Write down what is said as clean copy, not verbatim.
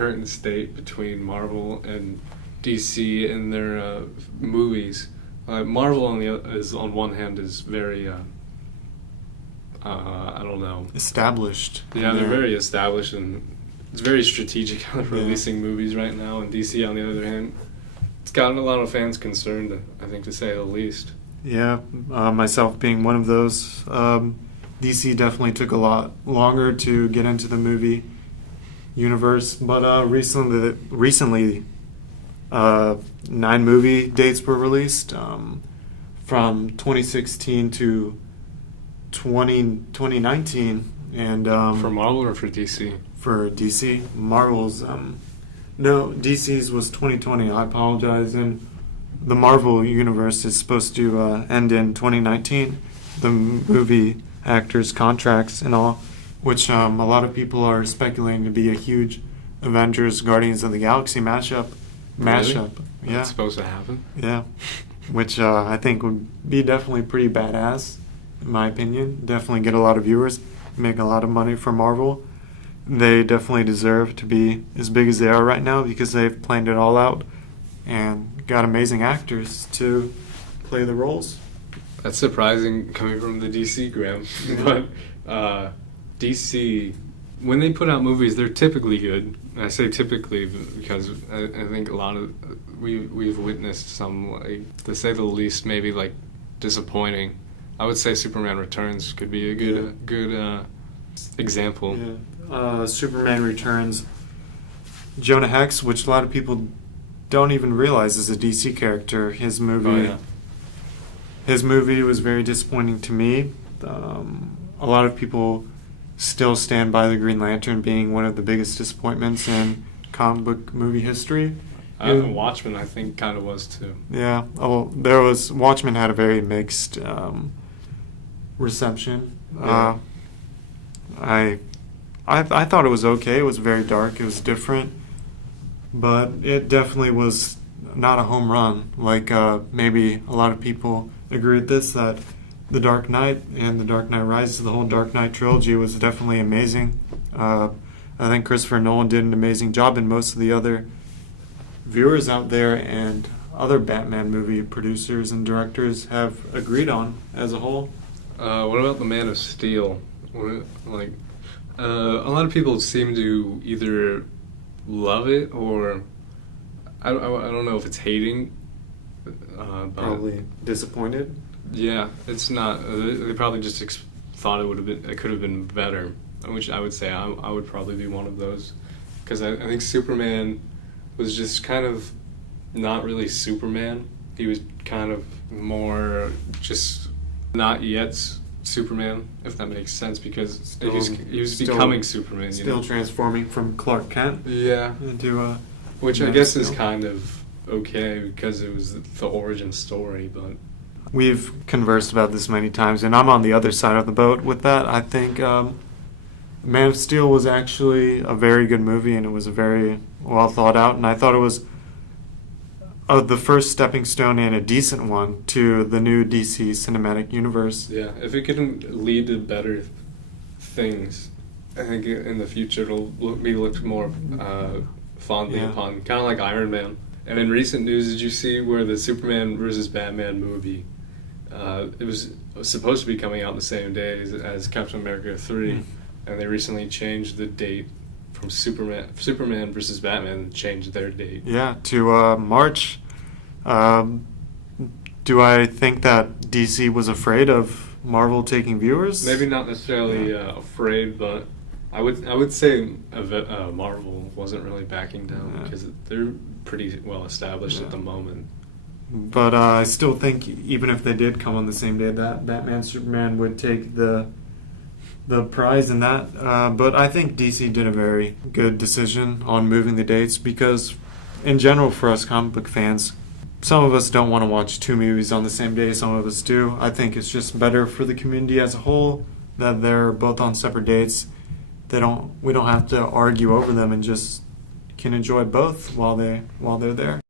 current state between Marvel and DC in their movies. Marvel is on one hand is very I don't know, established. Yeah, they're very established, and it's very strategic how they're releasing movies right now. And DC, on the other hand, it's gotten a lot of fans concerned, I think, to say the least. Yeah, myself being one of those. DC definitely took a lot longer to get into the movie universe, but recently 9 movie dates were released from 2016 to 2019, and for Marvel or for DC? For DC, Marvel's no, DC's was 2020. I apologize. And the Marvel universe is supposed to end in 2019. The movie actors' contracts and all, which a lot of people are speculating to be a huge Avengers Guardians of the Galaxy mashup. Really? Yeah, That's supposed to happen. Yeah, which I think would be definitely pretty badass, in my opinion. Definitely get a lot of viewers, make a lot of money for Marvel. They definitely deserve to be as big as they are right now because they've planned it all out and got amazing actors to play the roles. That's surprising coming from the DC Graham. But DC, when they put out movies, they're typically good. And I say typically because I think a lot of we've witnessed some, like, to say the least, maybe like disappointing. I would say Superman Returns could be a good example. Yeah. Superman Returns, Jonah Hex, which a lot of people don't even realize is a DC character. His movie was very disappointing to me. A lot of people still stand by the Green Lantern being one of the biggest disappointments in comic book movie history. Watchmen, I think, kind of was too. Yeah. Watchmen had a very mixed reception. Yeah. I thought it was okay. It was very dark. It was different, but it definitely was not a home run. Like maybe a lot of people agree with this, that The Dark Knight and The Dark Knight Rises, the whole Dark Knight trilogy was definitely amazing. I think Christopher Nolan did an amazing job, and most of the other viewers out there and other Batman movie producers and directors have agreed on as a whole. What about the Man of Steel? A lot of people seem to either love it or I don't know if it's hating. Probably disappointed. Yeah, it's not. They probably just thought it could have been better, which I would say I would probably be one of those, because I think Superman was just kind of not really Superman. He was kind of more just not yet Superman, if that makes sense, because he was becoming Superman. Still transforming from Clark Kent. Yeah. Into which I guess is kind of okay because it was the origin story, but we've conversed about this many times, and I'm on the other side of the boat with that. I think Man of Steel was actually a very good movie, and it was a very well thought out, and I thought it was the first stepping stone and a decent one to the new DC cinematic universe. Yeah, if it can lead to better things, I think in the future it'll be looked more fondly upon, kind of like Iron Man. And in recent news, did you see where the Superman versus Batman movie, it was supposed to be coming out the same day as Captain America 3, and they recently changed the date from Superman versus Batman, changed their date. Yeah, to March. Do I think that DC was afraid of Marvel taking viewers? Maybe not necessarily afraid, but I would say Marvel wasn't really backing down because they're pretty well established at the moment. But I still think even if they did come on the same day, that Batman Superman would take the prize in that. But I think DC did a very good decision on moving the dates because, in general, for us comic book fans, some of us don't want to watch 2 movies on the same day. Some of us do. I think it's just better for the community as a whole that they're both on separate dates. We don't have to argue over them and just can enjoy both while they're there.